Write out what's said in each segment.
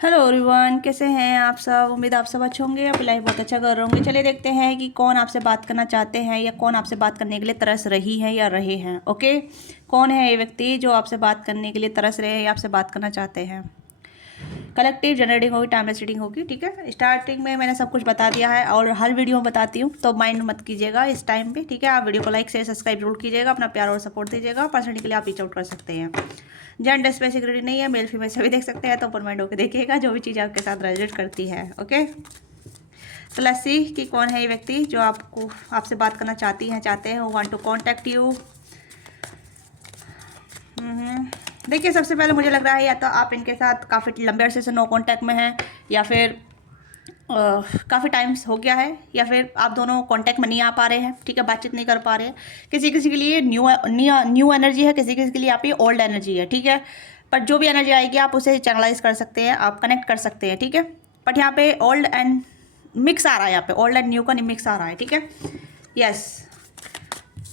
Hello everyone, कैसे हैं आप सब। उम्मीद आप सब अच्छे होंगे, अपनी लाइफ बहुत अच्छा कर रहे होंगे। चलिए देखते हैं कि कौन आपसे बात करना चाहते हैं या कौन आपसे बात करने के लिए तरस रही है या रहे हैं। ओके, कौन है ये व्यक्ति जो आपसे बात करने के लिए तरस रहे हैं या आपसे बात करना चाहते हैं। कलेक्टिव जनरेटिंग होगी, टाइमलेस रीडिंग होगी। ठीक है, स्टार्टिंग में मैंने सब कुछ बता दिया है और हर वीडियो में बताती हूँ, तो माइंड मत कीजिएगा इस टाइम पे। ठीक है, आप वीडियो को लाइक शेयर सब्सक्राइब जरूर कीजिएगा, अपना प्यार और सपोर्ट दीजिएगा। पर्सनली के लिए आप रीच आउट कर सकते हैं। जेंडर स्पेसिफिक नहीं है, मेल फीमेल सभी देख सकते हैं, तो ओपन माइंड होकर देखिएगा जो भी चीज़ आपके साथ रेजोनेट करती है। ओके, तो लेट्स सी कि कौन है ये व्यक्ति जो आपसे बात करना चाहते हैं, वांट टू कॉन्टैक्ट यू। देखिए, सबसे पहले मुझे लग रहा है या तो आप इनके साथ काफ़ी लंबे अरसे से नो कांटेक्ट में हैं, या फिर काफ़ी टाइम्स हो गया है, या फिर आप दोनों कांटेक्ट में नहीं आ पा रहे हैं। ठीक है, बातचीत नहीं कर पा रहे हैं। किसी किसी के लिए न्यू एनर्जी है, किसी किसी के लिए आपकी ओल्ड एनर्जी है। ठीक है, पर जो भी एनर्जी आएगी आप उसे चैनलाइज कर सकते हैं, आप कनेक्ट कर सकते हैं। ठीक है, बट यहाँ पे ओल्ड एंड मिक्स आ रहा है, यहाँ पे ओल्ड एंड न्यू का मिक्स आ रहा है। ठीक है, यस,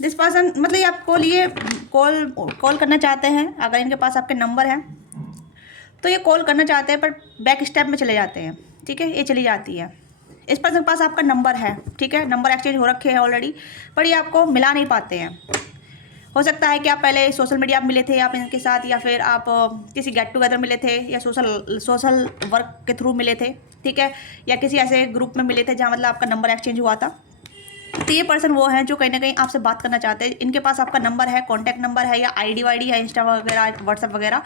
दिस पर्सन मतलब ये आपको लिए कॉल करना चाहते हैं। अगर इनके पास आपके नंबर हैं तो ये कॉल करना चाहते हैं, पर बैक स्टेप में चले जाते हैं। ठीक है, ये चली जाती है। इस पर्सन के पास आपका नंबर है, ठीक है, नंबर एक्सचेंज हो रखे हैं ऑलरेडी, पर ये आपको मिला नहीं पाते हैं। हो सकता है कि आप पहले सोशल मीडिया पर मिले थे आप इनके साथ, या फिर आप किसी गेट टुगेदर मिले थे, या सोशल वर्क के थ्रू मिले थे। ठीक है, या किसी ऐसे ग्रुप में मिले थे जहाँ मतलब आपका नंबर एक्सचेंज हुआ था। तो ये पर्सन वो है जो कहीं ना कहीं आपसे बात करना चाहते हैं। इनके पास आपका नंबर है, कॉन्टैक्ट नंबर है, या आईडी वाईडी है, इंस्टा वगैरह, व्हाट्सअप वगैरह,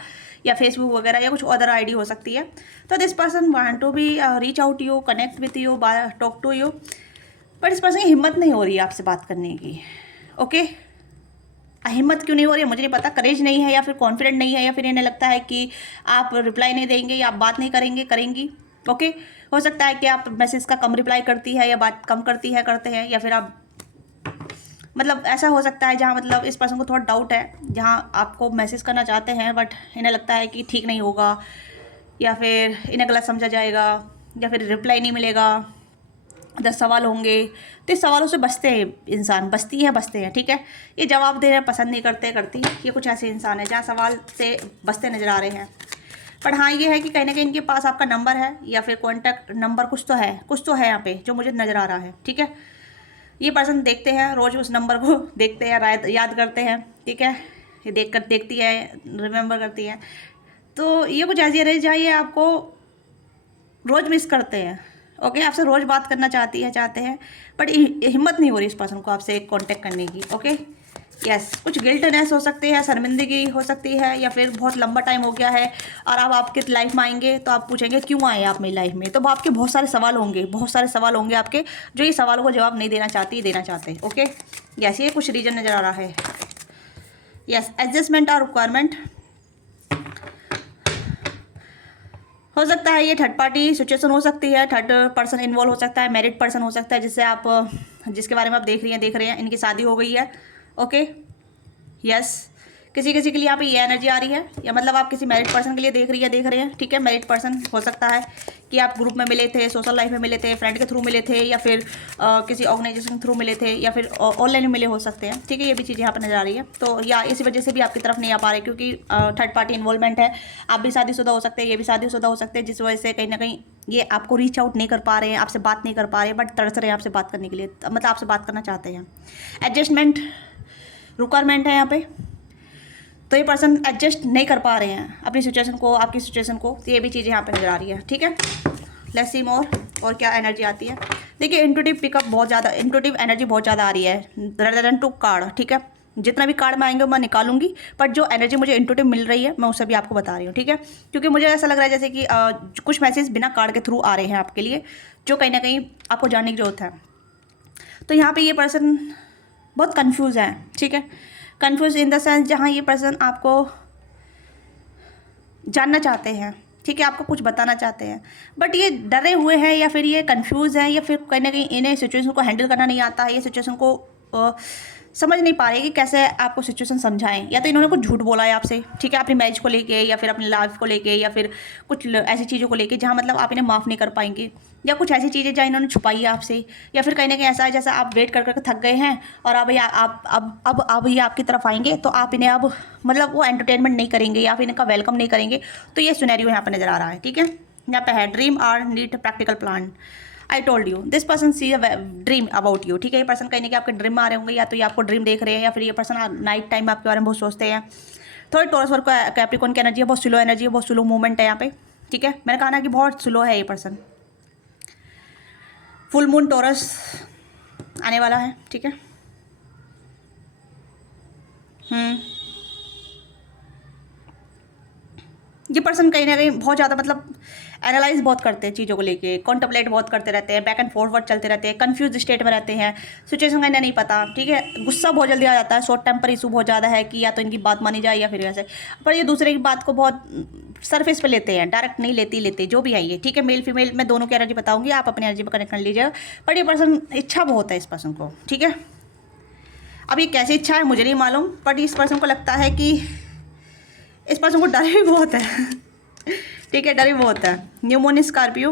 या फेसबुक वगैरह, या कुछ अदर आईडी हो सकती है। तो this person want to be reach out you, connect with you, talk to you, but इस पर्सन की हिम्मत नहीं हो रही है आपसे बात करने की। ओके, हिम्मत क्यों नहीं हो रही है मुझे नहीं पता। करेज नहीं है, या फिर कॉन्फिडेंट नहीं है, या फिर इन्हें लगता है कि आप रिप्लाई नहीं देंगे या आप बात नहीं करेंगी। ओके, हो सकता है कि आप मैसेज का कम रिप्लाई करती है, या बात कम करती है करते हैं, या फिर आप मतलब ऐसा हो सकता है जहाँ मतलब इस पर्सन को थोड़ा डाउट है, जहाँ आपको मैसेज करना चाहते हैं बट इन्हें लगता है कि ठीक नहीं होगा, या फिर इन्हें गलत समझा जाएगा, या फिर रिप्लाई नहीं मिलेगा, 10 सवाल होंगे। तो इस सवालों से बचते हैं इंसान, बचते हैं। ठीक है, ये जवाब देना पसंद नहीं करती। ये कुछ ऐसे इंसान है जहाँ सवाल से बचते नज़र आ रहे हैं। पर हाँ, ये है कि कहीं ना कहीं इनके पास आपका नंबर है, या फिर कॉन्टैक्ट नंबर कुछ तो है यहाँ पे जो मुझे नज़र आ रहा है। ठीक है, ये पर्सन देखते हैं रोज़, उस नंबर को देखते हैं, याद करते हैं। ठीक है, ये देखती है, रिमेंबर करती है। तो ये कुछ ऐसी है जहाँ ये आपको रोज़ मिस करते हैं। ओके, आपसे रोज़ बात करना चाहते हैं, बट हिम्मत नहीं हो रही इस पर्सन को आपसे कांटेक्ट करने की। ओके, यस, कुछ गिल्टनेस हो सकती है, शर्मिंदगी हो सकती है, या फिर बहुत लंबा टाइम हो गया है और अब आपके लाइफ में आएंगे तो आप पूछेंगे क्यों आए आप मेरी लाइफ में। तो आपके बहुत सारे सवाल होंगे आपके, जो ये सवालों को जवाब नहीं देना चाहते। ओके, यस, ये कुछ रीजन नज़र आ रहा है। यस, एडजस्टमेंट और रिक्वायरमेंट हो सकता है। ये थर्ड पार्टी सिचुएशन हो सकती है, थर्ड पर्सन इन्वॉल्व हो सकता है, मैरिड पर्सन हो सकता है जिसके बारे में आप देख रही हैं, इनकी शादी हो गई है। ओके, यस, किसी किसी के लिए यहाँ पे ये एनर्जी आ रही है, या मतलब आप किसी मैरिड पर्सन के लिए देख रहे हैं। ठीक है, मैरिड पर्सन हो सकता है कि आप ग्रुप में मिले थे, सोशल लाइफ में मिले थे, फ्रेंड के थ्रू मिले थे, या फिर किसी ऑर्गेनाइजेशन के थ्रू मिले थे, या फिर ऑनलाइन मिले हो सकते हैं। ठीक है, ये भी चीज़ यहाँ पर नजर आ रही है। तो या इसी वजह से भी आपकी तरफ नहीं आ पा रहे, क्योंकि थर्ड पार्टी इन्वॉल्वमेंट है। आप भी शादीशुदा हो सकते हैं, ये भी शादीशुदा हो सकते हैं, जिस वजह से कहीं ना कहीं ये आपको रीच आउट नहीं कर पा रहे हैं, आपसे बात नहीं कर पा रहे हैं, बट तरस रहे हैं आपसे बात करने के लिए, मतलब आपसे बात करना चाहते हैं। एडजस्टमेंट रिक्वायरमेंट है यहाँ पे। तो ये पर्सन एडजस्ट नहीं कर पा रहे हैं अपनी सिचुएशन को, आपकी सिचुएशन को। तो ये भी चीज़ यहाँ पे नज़र आ रही है। ठीक है, लेट्स सी मोर, और क्या एनर्जी आती है। देखिए, इंट्यूटिव एनर्जी बहुत ज़्यादा आ रही है, रेदर देन टू कार्ड। ठीक है, जितना भी कार्ड में आएंगे मैं निकालूंगी, बट जो एनर्जी मुझे इंट्यूटिव मिल रही है मैं उसे भी आपको बता रही हूँ। ठीक है, क्योंकि मुझे ऐसा लग रहा है जैसे कि कुछ मैसेज बिना कार्ड के थ्रू आ रहे हैं आपके लिए, जो कहीं ना कहीं आपको जानने की जरूरत है। तो यहाँ पे ये पर्सन बहुत कंफ्यूज है। ठीक है, कंफ्यूज इन द सेंस जहाँ ये पर्सन आपको जानना चाहते हैं। ठीक है, आपको कुछ बताना चाहते हैं, बट ये डरे हुए हैं, या फिर ये कंफ्यूज हैं, या फिर कहीं ना कहीं इन्हें सिचुएशन को हैंडल करना नहीं आता है। ये सिचुएशन को समझ नहीं पा रहे कि कैसे आपको सिचुएशन समझाएं। या तो इन्होंने कुछ झूठ बोला है आपसे, ठीक है, अपनी मैरिज को लेके, या फिर अपनी लाइफ को लेके, या फिर कुछ ऐसी चीज़ों को लेके जहाँ मतलब आप इन्हें माफ़ नहीं कर पाएंगे, या कुछ ऐसी चीज़ें जहाँ इन्होंने छुपाई है आपसे, या फिर कहीं ना कहीं ऐसा है जैसा आप वेट कर करके थक गए हैं, और अब ये आपकी तरफ आएंगे तो आप इन्हें अब मतलब वो एंटरटेनमेंट नहीं करेंगे, या फिर इनका वेलकम नहीं करेंगे। तो ये सिनेरियो यहाँ पर नज़र आ रहा है। ठीक है, यहाँ पे है dream are need practical plan. I told you this person see dream about you, ठीक है। ये पर्सन कहीं ना कहीं आपके ड्रीम में आ रहे होंगे, या तो ये आपको ड्रीम देख रहे हैं, या फिर ये पर्सन नाइट टाइम आपके बारे में बहुत सोचते हैं। थोड़ी टॉरस वर्क कैप्रिकॉर्न की एनर्जी है, बहुत स्लो एनर्जी है, बहुत स्लो मूवमेंट है यहाँ पे, ठीक है। मैंने कहा ना कि बहुत स्लो है ये पर्सन। फुल मून टॉरस आने वाला है, ठीक है। ये पर्सन कहीं ना कहीं बहुत ज़्यादा मतलब एनालाइज बहुत करते हैं चीज़ों को लेके, कॉन्टम्पलेट बहुत करते रहते हैं, बैक एंड फॉरवर्ड चलते रहते हैं, कंफ्यूज स्टेट में रहते हैं, सिचुएशन का इन्हें नहीं पता, ठीक है। गुस्सा बहुत जल्दी आ जाता है, शॉर्ट टेम्पर इशू बहुत ज़्यादा है कि या तो इनकी बात मानी जाए या फिर ऐसे, पर ये दूसरे की बात को बहुत सरफेस पे लेते हैं, डायरेक्ट नहीं लेते जो भी है ये, ठीक है। मेल फीमेल मैं दोनों की एनर्जी बताऊंगी, आप अपनी एनर्जी पर कनेक्ट कर लीजिएगा। पर ये पर्सन इच्छा बहुत है इस पर्सन को, ठीक है। अब ये कैसी इच्छा है मुझे नहीं मालूम, बट इस पर्सन को लगता है कि इस पर्सन को डर भी बहुत है ठीक है, डर भी बहुत है। New moon Scorpio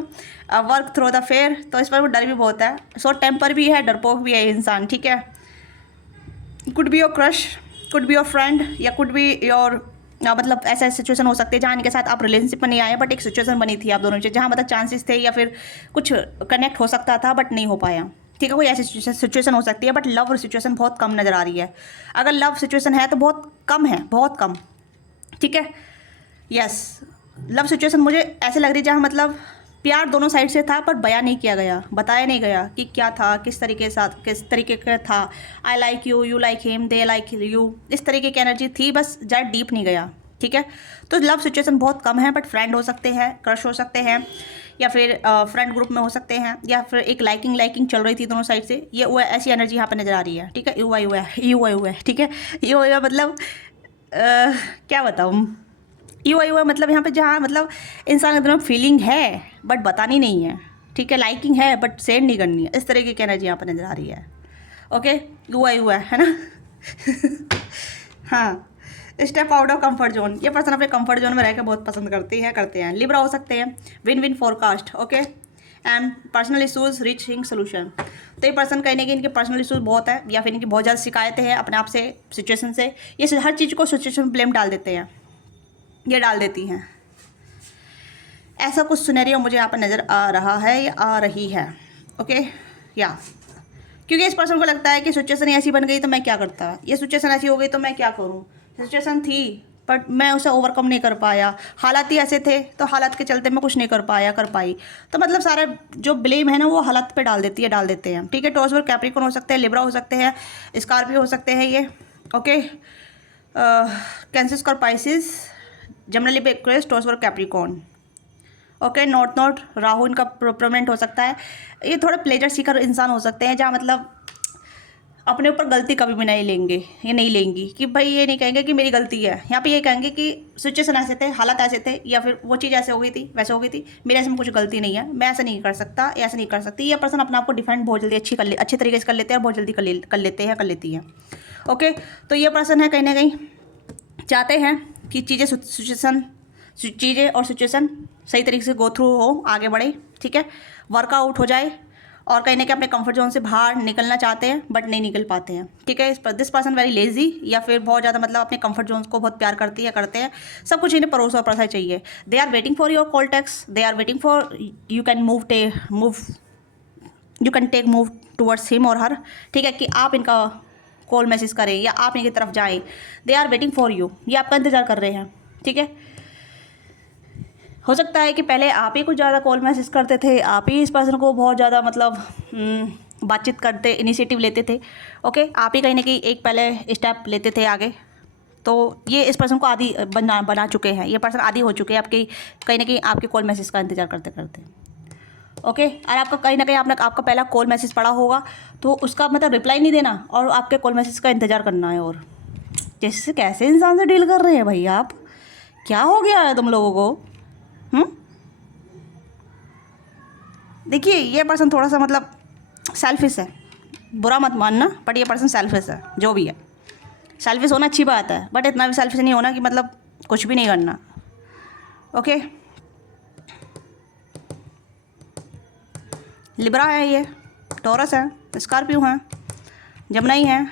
work through the fair, तो इस पर वो डर भी बहुत है, शॉर्ट टेम्पर भी है, डरपोक भी है इंसान, ठीक है। Could be your crush, could be your friend, या कुड बी योर मतलब ऐसा सिचुएशन हो सकती है जहाँ इनके साथ आप रिलेशनशिप में नहीं आए, बट एक सिचुएशन बनी थी आप दोनों से जहाँ मतलब चांसेस थे या फिर कुछ कनेक्ट हो सकता था बट नहीं हो पाया, ठीक है। कोई ऐसी सिचुएशन हो सकती है, बट लव सिचुएशन बहुत कम नज़र आ रही है। अगर लव सिचुएशन है तो बहुत कम है, बहुत कम, ठीक है। यस, लव सिचुएशन मुझे ऐसे लग रही है जहाँ मतलब प्यार दोनों साइड से था पर बयान नहीं किया गया, बताया नहीं गया कि क्या था, किस तरीके के साथ, किस तरीके का था। I like you, you like him, they like you, इस तरीके की एनर्जी थी, बस ज़्यादा डीप नहीं गया, ठीक है। तो लव सिचुएशन बहुत कम है, बट फ्रेंड हो सकते हैं, क्रश हो सकते हैं, या फिर फ्रेंड ग्रुप में हो सकते हैं, या फिर एक लाइकिंग चल रही थी दोनों साइड से। ये वो ऐसी एनर्जी यहाँ पर नज़र आ रही है, ठीक है। यू आई हुआ है, ठीक है। यू आई मतलब क्या बताऊँ, यू आई हुआ मतलब यहाँ पे जहाँ मतलब इंसान के दिल में फीलिंग है बट बतानी नहीं है, ठीक है। लाइकिंग है बट सेंड नहीं करनी है, इस तरीके की एनर्जी यहाँ पर नज़र आ रही है, ओके। यू आई हुआ है ना हाँ, step out of comfort zone, ये पर्सन अपने कंफर्ट जोन में रहकर बहुत पसंद करते हैं। लिब्रा हो सकते हैं, win win forecast, okay. And personal issues reaching solution, तो ये पर्सन कहीं ना कहीं इनके पर्सनल इशूज़ बहुत है, या फिर इनकी बहुत ज़्यादा शिकायतें हैं अपने आप से, सिचुएशन से। ये हर चीज़ को सिचुएशन ब्लेम डाल देते हैं, ये डाल देती हैं। ऐसा कुछ सिनेरियो मुझे यहाँ पर नज़र आ रहा है या आ रही है, ओके। या क्योंकि इस पर्सन को लगता है कि सिचुएशन ऐसी बन गई तो मैं क्या करता, ये सिचुएशन ऐसी हो गई तो मैं क्या करूँ, सिचुएशन थी बट मैं उसे ओवरकम नहीं कर पाया, हालात ही ऐसे थे तो हालात के चलते मैं कुछ नहीं कर पाई। तो मतलब सारा जो ब्लेम है ना वो हालात पे डाल देते हैं, ठीक है। टॉरस वर्क कैप्रिकॉर्न हो सकते हैं, लिब्रा हो सकते हैं, स्कॉर्पियो हो सकते हैं ये, ओके। कैंसर और पाइसिस, जनरली पे Aquarius, taurus work Capricorn, okay. North Rahu इनका प्रोमिनेंट हो सकता है। ये थोड़े प्लेजर सीकर इंसान हो सकते हैं, जहाँ मतलब अपने ऊपर गलती कभी भी नहीं लेंगे, ये नहीं लेंगी कि भाई ये नहीं कहेंगे कि मेरी गलती है, यहाँ पे ये कहेंगे कि सिचुएशन ऐसे थे, हालात ऐसे थे, या फिर वो चीज़ ऐसे हो गई थी, वैसे हो गई थी, मेरे ऐसे में कुछ गलती नहीं है, मैं ऐसा नहीं कर सकता, ऐसा नहीं कर सकती। ये पर्सन अपने आप को डिफेंड बहुत जल्दी अच्छे तरीके से कर लेते हैं, बहुत जल्दी कर लेती हैं, ओके। तो ये पर्सन है कहीं ना कहीं चाहते हैं कि चीज़ें और सिचुएशन सही तरीके से गो थ्रू हो, आगे बढ़े, ठीक है, वर्कआउट हो जाए, और कहीं ना कहीं अपने कंफर्ट जोन से बाहर निकलना चाहते हैं बट नहीं निकल पाते हैं, ठीक है। दिस पर्सन वेरी लेजी, या फिर बहुत ज़्यादा मतलब अपने कंफर्ट जोन को बहुत प्यार करते हैं, सब कुछ इन्हें परोसा परोसा चाहिए। They are waiting for your call text, they are waiting for you can take move towards him और हर, ठीक है, कि आप इनका कॉल मैसेज करें या आप इनकी तरफ जाएं। They are waiting for you, ये आपका इंतज़ार कर रहे हैं, ठीक है। हो सकता है कि पहले आप ही कुछ ज़्यादा कॉल मैसेज करते थे, आप ही इस पर्सन को बहुत ज़्यादा मतलब बातचीत करते, इनिशिएटिव लेते थे, ओके। आप ही कहीं ना कहीं एक पहले स्टेप लेते थे आगे, तो ये इस पर्सन को आदी बना चुके हैं, ये पर्सन आदी हो चुके हैं आपके कहीं ना कहीं आपके कॉल मैसेज का इंतज़ार करते, ओके। और आपका कहीं ना कहीं आपका पहला कॉल मैसेज पड़ा होगा तो उसका मतलब रिप्लाई नहीं देना और आपके कॉल मैसेज का इंतज़ार करना है। और जैसे कैसे इंसान से डील कर रहे हैं भाई आप, क्या हो गया है तुम लोगों को? देखिए ये पर्सन थोड़ा सा मतलब सेल्फिश है, बुरा मत मानना, बट ये पर्सन सेल्फिश है, जो भी है। सेल्फिश होना अच्छी बात है, बट इतना भी सेल्फिश नहीं होना कि मतलब कुछ भी नहीं करना, ओके। लिब्रा है, ये टॉरस है, स्कॉर्पियो है, जमनाई है,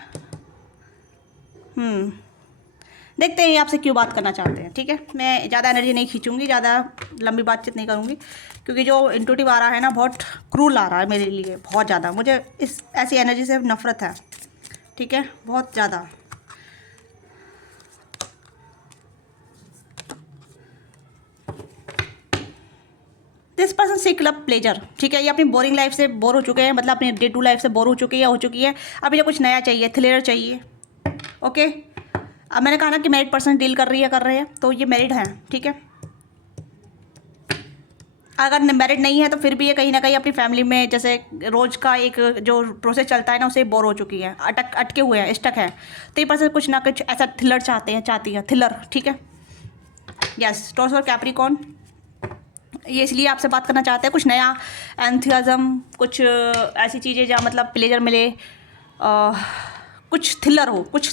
देखते हैं ये आपसे क्यों बात करना चाहते हैं, ठीक है। मैं ज़्यादा एनर्जी नहीं खींचूंगी, ज़्यादा लंबी बातचीत नहीं करूँगी, क्योंकि जो इंट्यूटिव आ रहा है ना बहुत क्रूल आ रहा है मेरे लिए, बहुत ज़्यादा। मुझे इस ऐसी एनर्जी से नफरत है, ठीक है, बहुत ज़्यादा। This person seek love pleasure, ठीक है। ये अपनी बोरिंग लाइफ से बोर हो चुके हैं, मतलब अपनी डे टू लाइफ से बोर हो चुकी है। अब ये कुछ नया चाहिए, थ्रिलर चाहिए, ओके। अब मैंने कहा ना कि मैरिड पर्सन डील कर रहे हैं, तो ये मैरिड हैं, ठीक है। अगर मैरिड नहीं है तो फिर भी ये कहीं ना कहीं अपनी फैमिली में जैसे रोज़ का एक जो प्रोसेस चलता है ना, उसे बोर हो चुकी है, अटके हुए हैं, स्टक है। तो ये पर्सन कुछ ना कुछ ऐसा थ्रिलर चाहती है, थ्रिलर, ठीक है। यस, टॉरस और कैप्रिकॉर्न ये इसलिए आपसे बात करना चाहते हैं, कुछ नया एंथुसियाज्म, कुछ ऐसी चीज़ें जहाँ मतलब प्लेजर मिले, कुछ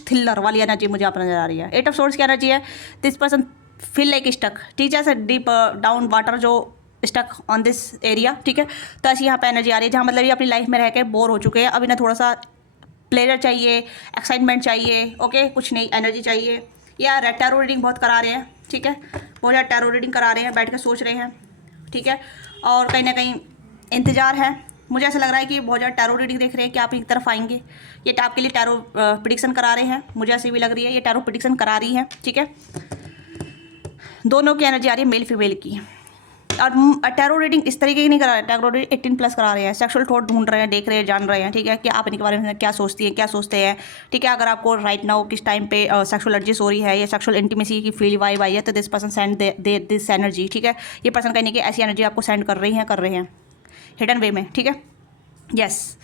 थ्रिलर वाली एनर्जी मुझे आप नजर आ रही है। 8 ऑफ सोर्ड्स की एनर्जी है। This person feel like stuck, ठीक है, डीप डाउन वाटर जो स्टक ऑन दिस एरिया, ठीक है। तो ऐसी यहाँ पे एनर्जी आ रही है जहाँ मतलब ये अपनी लाइफ में रह के बोर हो चुके हैं। अभी ना थोड़ा सा प्लेजर चाहिए, एक्साइटमेंट चाहिए, ओके, कुछ नई एनर्जी चाहिए। या टैरो रीडिंग बहुत करा रहे हैं, ठीक है, बहुत ज़्यादा टैरो रीडिंग करा रहे हैं, बैठ के सोच रहे हैं, ठीक है। और कहीं ना कहीं इंतज़ार है, मुझे ऐसा लग रहा है कि बहुत ज़्यादा टैरो रीडिंग देख रहे हैं कि आप एक तरफ आएंगे। ये आपके लिए टैरो प्रेडिक्शन करा रहे हैं, मुझे ऐसी भी लग रही है, ये टैरो प्रेडिक्शन करा रही है, ठीक है। दोनों की एनर्जी आ रही है, मेल फीमेल की। और टैरो रीडिंग इस तरीके की नहीं करा रहे हैं, टैरो रीडिंग 18+ करा रहे हैं, सेक्सुअल थॉट ढूंढ रहे हैं, देख रहे हैं, जान रहे हैं, ठीक है, कि आप इनके बारे में क्या सोचती हैं, क्या सोचते हैं, ठीक है। अगर आपको राइट नाउ किस टाइम पे सेक्सुअल अर्जिस हो रही है या सेक्सुअल इंटीमेसी की फील वाइब आई है, तो this person send they this energy, ठीक है। ये पर्सन कहने की ऐसी एनर्जी आपको सेंड कर रहे हैं हिडन वे में, ठीक है। Yes,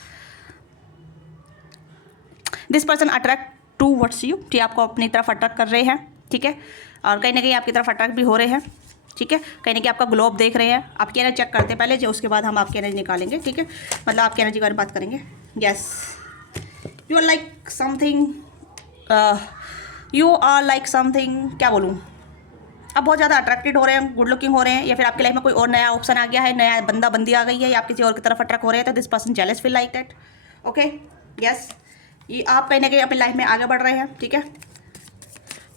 this person attract towards you, ठीक है, आपको अपनी तरफ अट्रैक्ट कर रहे हैं, ठीक है। और कहीं ना कहीं आपकी तरफ अट्रैक्ट भी हो रहे हैं, ठीक है। कहीं ना कहीं आपका ग्लोब देख रहे हैं। आपकी एनर्जी चेक करते हैं पहले, जो उसके बाद हम आपकी एनर्जी निकालेंगे, ठीक है, मतलब आपकी एनर्जी के बारे में बात करेंगे। Yes, you are like something, क्या बोलूँ, अब बहुत ज़्यादा अट्रैक्टेड हो रहे हैं, गुड लुकिंग हो रहे हैं, या फिर आपकी लाइफ में कोई और नया ऑप्शन आ गया है, नया बंदा बंदी आ गई है, या आप किसी और की तरफ अट्रैक्ट हो रहे हैं, तो this person jealous feel like that, okay. Yes, ये आप कहीं ना कहीं अपनी लाइफ में आगे बढ़ रहे हैं, ठीक है।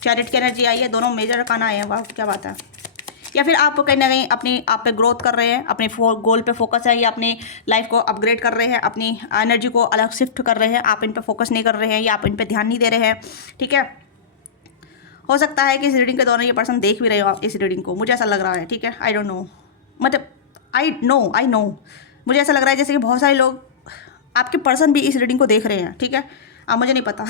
चैरिट की एनर्जी आई है, दोनों मेजर खाना आए हैं, वाह क्या बात है। या फिर आप कहीं ना कहीं अपनी आप पे ग्रोथ कर रहे हैं, अपने गोल पे फोकस है, या अपनी लाइफ को अपग्रेड कर रहे हैं, अपनी एनर्जी को अलग शिफ्ट कर रहे हैं, आप इन पे फोकस नहीं कर रहे हैं, या आप इन पे ध्यान नहीं दे रहे हैं, ठीक है। हो सकता है कि इस रीडिंग के दौरान ये पर्सन देख भी रहे हो इस रीडिंग को, मुझे ऐसा लग रहा है, ठीक है। आई डोंट नो, मतलब आई नो मुझे ऐसा लग रहा है जैसे कि बहुत सारे लोग, आपके पर्सन भी इस रीडिंग को देख रहे हैं, ठीक है। अब मुझे नहीं पता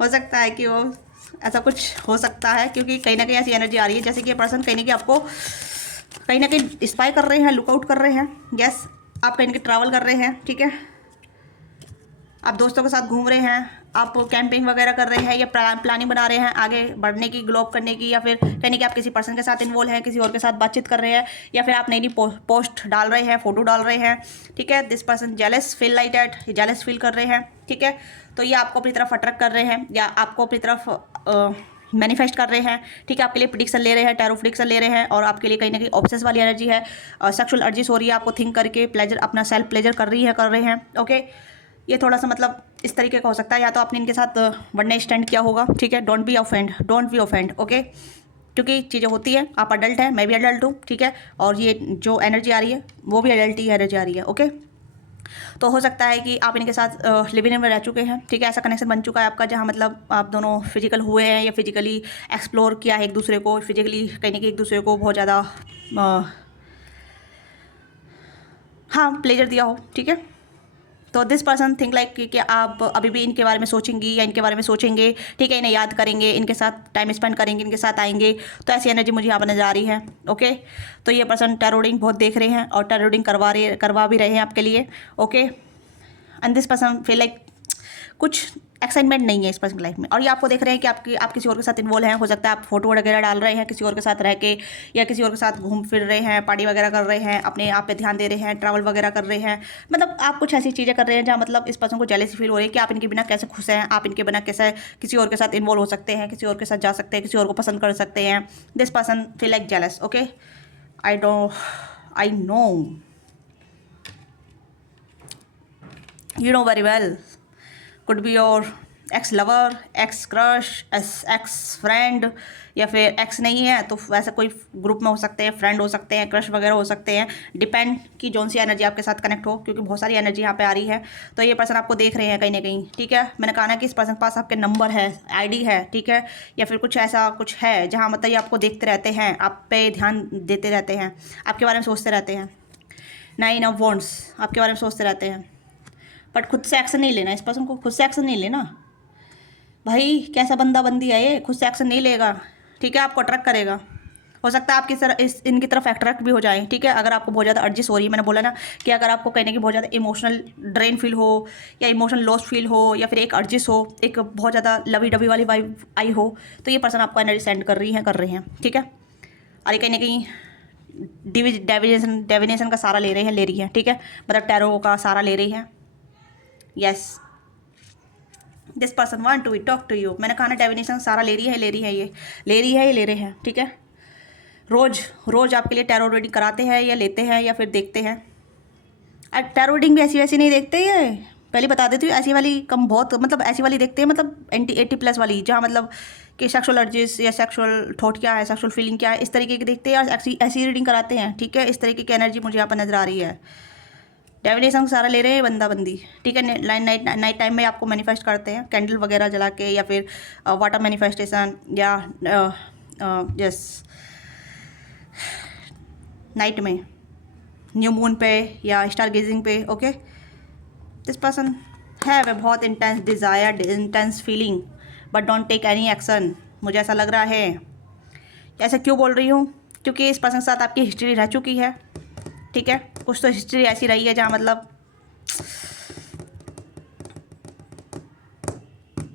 हो सकता है कि वो ऐसा कुछ हो सकता है, क्योंकि कहीं ना कहीं ऐसी एनर्जी आ रही है जैसे कि ये पर्सन कहीं ना कहीं आपको कहीं ना कहीं स्पाई कर रहे हैं, लुकआउट कर रहे हैं। यस, आप कहीं ना कहीं ट्रैवल कर रहे हैं, ठीक है, आप दोस्तों के साथ घूम रहे हैं, आप कैंपिंग वगैरह कर रहे हैं, या प्लानिंग बना रहे हैं आगे बढ़ने की, ग्लोब करने की, या फिर कहने कि आप किसी पर्सन के साथ इन्वॉल्व हैं, किसी और के साथ बातचीत कर रहे हैं, या फिर आप नई नई पोस्ट डाल रहे हैं, फोटो डाल रहे हैं, ठीक है। This person jealous feel like that, jealous feel कर रहे हैं, ठीक है। तो ये आपको अपनी तरफ अट्रैक्ट कर रहे हैं, या आपको अपनी तरफ मैनिफेस्ट कर रहे हैं, ठीक है। आपके लिए प्रेडिक्शन ले रहे हैं, टैरो प्रेडिक्शन ले रहे हैं, और आपके लिए कहीं ना कहीं ऑब्सेस वाली एनर्जी है, सेक्सुअल अर्जिस हो रही है, आपको थिंक करके प्लेजर, अपना सेल्फ प्लेजर कर रहे हैं, ओके। ये थोड़ा सा मतलब इस तरीके का हो सकता है, या तो आपने इनके साथ वन नाइट स्टैंड किया होगा, ठीक है। डोंट बी ऑफेंड, ओके, क्योंकि चीज़ें होती है, आप अडल्ट हैं, मैं भी अडल्ट हूँ, ठीक है। और ये जो एनर्जी आ रही है वो भी अडल्ट ही एनर्जी आ रही है, ओके। तो हो सकता है कि आप इनके साथ लिविंग में रह चुके हैं, ठीक है, ऐसा कनेक्शन बन चुका है आपका जहाँ मतलब आप दोनों फिजिकल हुए हैं, या फिजिकली एक्सप्लोर किया है एक दूसरे को, फिजिकली कहीं ना कहीं एक दूसरे को बहुत ज़्यादा हाँ प्लेजर दिया हो, ठीक है। तो दिस पर्सन थिंक लाइक कि आप अभी भी इनके बारे में सोचेंगी, या इनके बारे में सोचेंगे, ठीक है, इन्हें याद करेंगे, इनके साथ टाइम स्पेंड करेंगे, इनके साथ आएंगे। तो ऐसी एनर्जी मुझे यहाँ पर नजर आ रही है, ओके। तो ये पर्सन टैरो रीडिंग बहुत देख रहे हैं, और टैरो रीडिंग करवा भी रहे हैं आपके लिए, okay. And this person feel like कुछ एक्साइटमेंट नहीं है इस पर्सन की लाइफ में, और ये आपको देख रहे हैं कि आप किसी और के साथ इन्वॉल्व हैं। हो सकता है आप फोटो वगैरह डाल रहे हैं किसी और के साथ रह के, या किसी और के साथ घूम फिर रहे हैं, पार्टी वगैरह कर रहे हैं, अपने आप पे ध्यान दे रहे हैं, ट्रैवल वगैरह कर रहे हैं। मतलब आप कुछ ऐसी चीज़ें कर रहे हैं जहाँ मतलब इस पर्सन को जेलसी फील हो रही है कि आप इनके बिना कैसे खुश हैं, आप इनके बिना कैसे किसी और के साथ इन्वॉल्व हो सकते हैं, किसी और के साथ जा सकते हैं, किसी और को पसंद कर सकते हैं। This person feel like jealous, okay. I know you know very well, could be your x lover, x crush, x friend, या फिर एक्स नहीं है तो वैसे कोई ग्रुप में हो सकते हैं, फ्रेंड हो सकते हैं, क्रश वगैरह हो सकते हैं, डिपेंड कि जौन सी एनर्जी आपके साथ कनेक्ट हो, क्योंकि बहुत सारी एनर्जी यहाँ पे आ रही है। तो ये पर्सन आपको देख रहे हैं कहीं ना कहीं, ठीक है। मैंने कहा ना कि इस पर्सन के पास आपके नंबर है, आईडी है, ठीक है, या फिर कुछ ऐसा कुछ है जहाँ मतलब ये आपको देखते रहते हैं, आप पे ध्यान देते रहते हैं, आपके बारे में सोचते रहते हैं। 9 ऑफ वॉन्ड्स, आपके बारे में सोचते रहते हैं, बट खुद से एक्शन नहीं लेना। इस पर्सन को खुद से एक्शन नहीं लेना भाई, कैसा बंदा बंदी है ये, खुद से एक्शन नहीं लेगा, ठीक है, आपको अट्रैक्ट करेगा। हो सकता है आपकी तरफ इनकी तरफ अट्रैक्ट भी हो जाए, ठीक है। अगर आपको बहुत ज़्यादा अर्जिश हो रही है, मैंने बोला ना कि अगर आपको कहने की बहुत ज़्यादा इमोशनल ड्रेन फील हो, या इमोशनल लॉस फील हो, या फिर एक अर्जिश हो, एक बहुत ज़्यादा लवी डबी वाली वाइब आई हो, तो ये पर्सन आपको एनर्जी सेंड कर रहे हैं, ठीक है। और ये कहीं ना कहीं डेविनेशन का सहारा ले रही है, ठीक है, मतलब टैरो का सहारा ले रही है। Yes, this person want to talk to you. मैंने कहा ना डेविनेशन सारा ले रही है, ये ले रहे हैं, ठीक है। रोज़ आपके लिए टैरो रीडिंग कराते हैं, या लेते हैं, या फिर देखते हैं। टैरो रीडिंग भी ऐसी वैसी नहीं देखते ये, पहले बता देती हूँ। ऐसी वाली कम, बहुत मतलब ऐसी वाली देखते हैं, मतलब 80+ वाली, जहाँ मतलब कि सेक्सुअल अर्जिस या सेक्सुअल थॉट क्या है, सेक्सुअल फीलिंग क्या है, इस तरीके की देखते हैं, और ऐसी रीडिंग कराते हैं, ठीक है। इस तरीके की एनर्जी मुझे यहाँ पर नजर आ रही है। डेविनेशन सारा ले रहे हैं बंदा बंदी, ठीक है। नाइट टाइम में आपको मैनिफेस्ट करते हैं कैंडल वगैरह जला के, या फिर वाटर मैनिफेस्टेशन, या यस नाइट में न्यू मून पे या स्टार गेजिंग पे, okay. This person have a बहुत intense desire, intense feeling, but don't take any action. मुझे ऐसा लग रहा है, ऐसा क्यों बोल रही हूँ, क्योंकि इस पर्सन के साथ आपकी हिस्ट्री रह चुकी है, ठीक है। कुछ तो हिस्ट्री ऐसी रही है जहाँ मतलब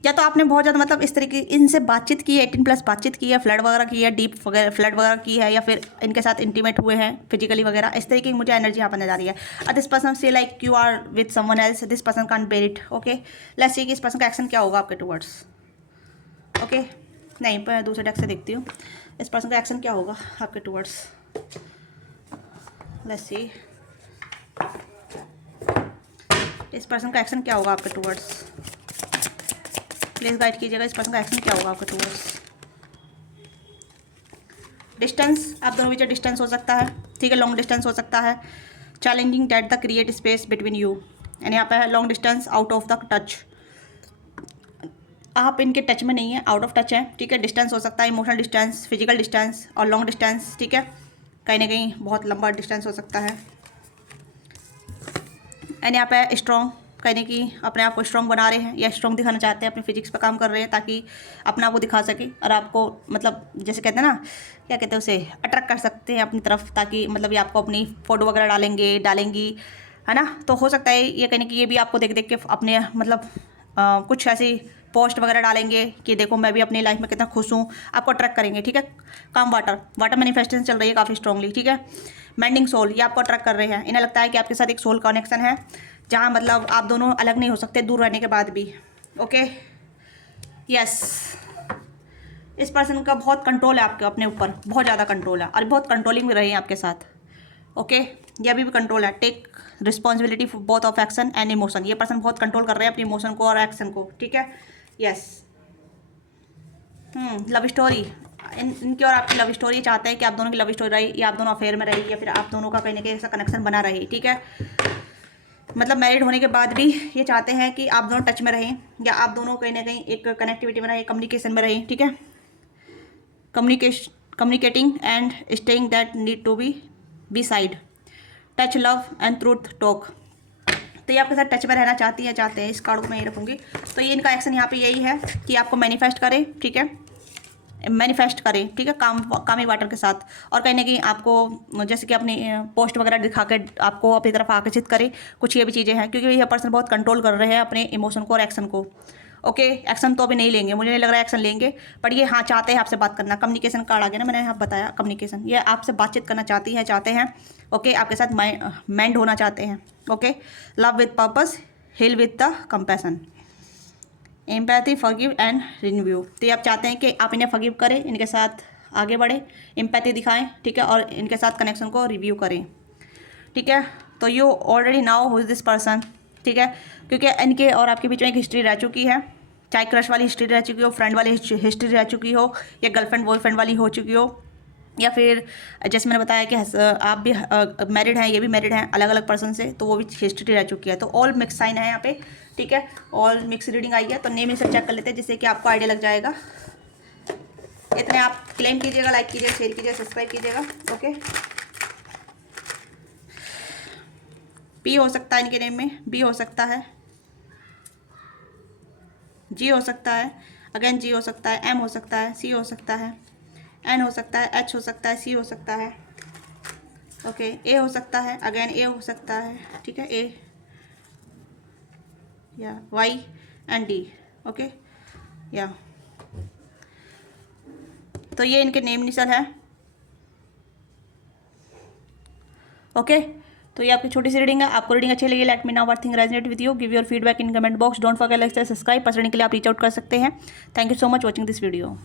या तो आपने बहुत ज़्यादा मतलब इस तरीके इनसे बातचीत की है, 18+ बातचीत की है, फ्लर्ट वगैरह की है, डीप वगैरह फ्लर्ट वगैरह की है, या फिर इनके साथ इंटीमेट हुए हैं फिजिकली वगैरह, इस तरीके की मुझे एनर्जी यहाँ पर नजर आ रही है। और this person say like you are with someone else, this person can't bear it, okay. Let's see कि इस पर्सन का एक्शन क्या होगा आपके टुवर्ड्स, ओके। नहीं, पर दूसरे डेक से देखती हूँ इस पर्सन का एक्शन क्या होगा आपके टुवर्ड्स। लेट्स सी इस पर्सन का एक्शन क्या होगा आपके टुवर्ड्स। प्लीज़ गाइड कीजिएगा, इस पर्सन का एक्शन क्या होगा आपके टुवर्ड्स। डिस्टेंस, आप दोनों बीच डिस्टेंस हो सकता है, ठीक है, लॉन्ग डिस्टेंस हो सकता है। Challenging that the create space between you, and यहाँ पे है long distance, out of the touch. आप इनके टच में नहीं है, आउट ऑफ टच है, ठीक है। डिस्टेंस हो सकता है, इमोशनल डिस्टेंस, फिजिकल डिस्टेंस और लॉन्ग डिस्टेंस, ठीक है। कहीं ना कहीं बहुत लंबा डिस्टेंस हो सकता है। एंड यहाँ पे स्ट्रॉन्ग, कहने की अपने आप को स्ट्रॉन्ग बना रहे हैं, या स्ट्रॉन्ग दिखाना चाहते हैं, अपने फिजिक्स पे काम कर रहे हैं, ताकि अपना आप को दिखा सके, और आपको मतलब जैसे कहते हैं ना, क्या कहते हैं उसे, अट्रैक्ट कर सकते हैं अपनी तरफ, ताकि मतलब ये आपको अपनी फ़ोटो वगैरह डालेंगी, है ना। तो हो सकता है ये कहने की ये भी आपको देख के अपने मतलब कुछ ऐसी पोस्ट वगैरह डालेंगे कि देखो मैं भी अपनी लाइफ में कितना खुश हूँ, आपको अट्रैक्ट करेंगे, ठीक है। काम वाटर मैनिफेस्टेशन चल रही है काफ़ी स्ट्रांगली, ठीक है। मेंडिंग सोल, ये आपको अट्रैक्ट कर रहे हैं। इन्हें लगता है कि आपके साथ एक सोल कनेक्शन है, जहाँ मतलब आप दोनों अलग नहीं हो सकते दूर रहने के बाद भी, ओके। यस, इस पर्सन का बहुत कंट्रोल है आपके अपने ऊपर, बहुत ज़्यादा कंट्रोल है, और बहुत कंट्रोलिंग भी रहे हैं आपके साथ, ओके। ये अभी भी कंट्रोल है। Take responsibility for both of action and emotion, ये पर्सन बहुत कंट्रोल कर रहे हैं अपने इमोशन को और एक्शन को, ठीक है। यस, लव स्टोरी, इनकी और आपकी लव स्टोरी चाहते हैं कि आप दोनों की लव स्टोरी रही, या आप दोनों अफेयर में रही, या फिर आप दोनों का कहीं ना कहीं ऐसा कनेक्शन बना रही, ठीक है। मतलब मैरिड होने के बाद भी ये चाहते हैं कि आप दोनों टच में रहें, या आप दोनों कहीं ना कहीं एक कनेक्टिविटी में रहें, कम्युनिकेशन में रहें, ठीक है। Communicating and staying that need to be side, touch love and truth talk. तो ये आपके साथ टच में रहना चाहते हैं, इस कार्ड को मैं ये रखूँगी। तो ये इनका एक्शन यहाँ पे यही है कि आपको मैनिफेस्ट करें, ठीक है, मैनिफेस्ट करें, ठीक है, कामी वाटर के साथ, और कहीं ना कहीं आपको जैसे कि अपनी पोस्ट वगैरह दिखा के आपको अपनी तरफ आकर्षित करें। कुछ ये भी चीज़ें हैं, क्योंकि यह पर्सन बहुत कंट्रोल कर रहे हैं अपने इमोशन को और एक्शन को, ओके। एक्शन तो अभी नहीं लेंगे, मुझे नहीं लग रहा है एक्शन लेंगे, बट ये हाँ चाहते हैं आपसे बात करना। कम्युनिकेशन कार्ड आ गया ना, मैंने यहाँ बताया कम्युनिकेशन, ये आपसे बातचीत करना चाहते हैं, ओके। आपके साथ मैंड होना चाहते हैं, okay. Love with purpose, heal with the compassion, empathy, forgive and renew. तो ये आप चाहते हैं कि आप इन्हें फॉरगिव करें, इनके साथ आगे बढ़े, एम्पैथी दिखाएं, ठीक है, और इनके साथ कनेक्शन को रिव्यू करें, ठीक है। तो you already now who is this person, ठीक है, क्योंकि इनके और आपके बीच में एक हिस्ट्री रह चुकी है, चाहे क्रश वाली हिस्ट्री रह चुकी हो, फ्रेंड वाली हिस्ट्री रह चुकी हो, या गर्लफ्रेंड बॉयफ्रेंड वाली हो चुकी हो, या फिर जैसे मैंने बताया कि आप भी मैरिड हैं, ये भी मैरिड हैं अलग अलग पर्सन से, तो वो भी हिस्ट्री रह चुकी है। तो ऑल मिक्स साइन है यहाँ पे, ठीक है, ऑल मिक्स रीडिंग आई है। तो नेम इसे चेक कर लेते हैं जिससे कि आपको आइडिया लग जाएगा। इतने आप क्लेम कीजिएगा, लाइक कीजिएगा, शेयर कीजिएगा, सब्सक्राइब कीजिएगा। ओके, पी हो सकता है इनके नेम में, बी हो सकता है, जी हो सकता है, अगेन जी हो सकता है, एम हो सकता है, सी हो सकता है, एन हो सकता है, एच हो सकता है, सी हो सकता है, ओके, ए हो सकता है, अगेन ए हो सकता है, ठीक है, ए या वाई एंड डी, ओके या। तो ये इनके नेम इनिशियल है। ओके, तो ये आपकी छोटी सी रीडिंग है। आपको रीडिंग अच्छी लगी, let me know what thing resonate with you, give your feedback in comment box, don't forget like subscribe. पसंद के लिए आप रीच आउट कर सकते हैं। Thank you so much watching this video.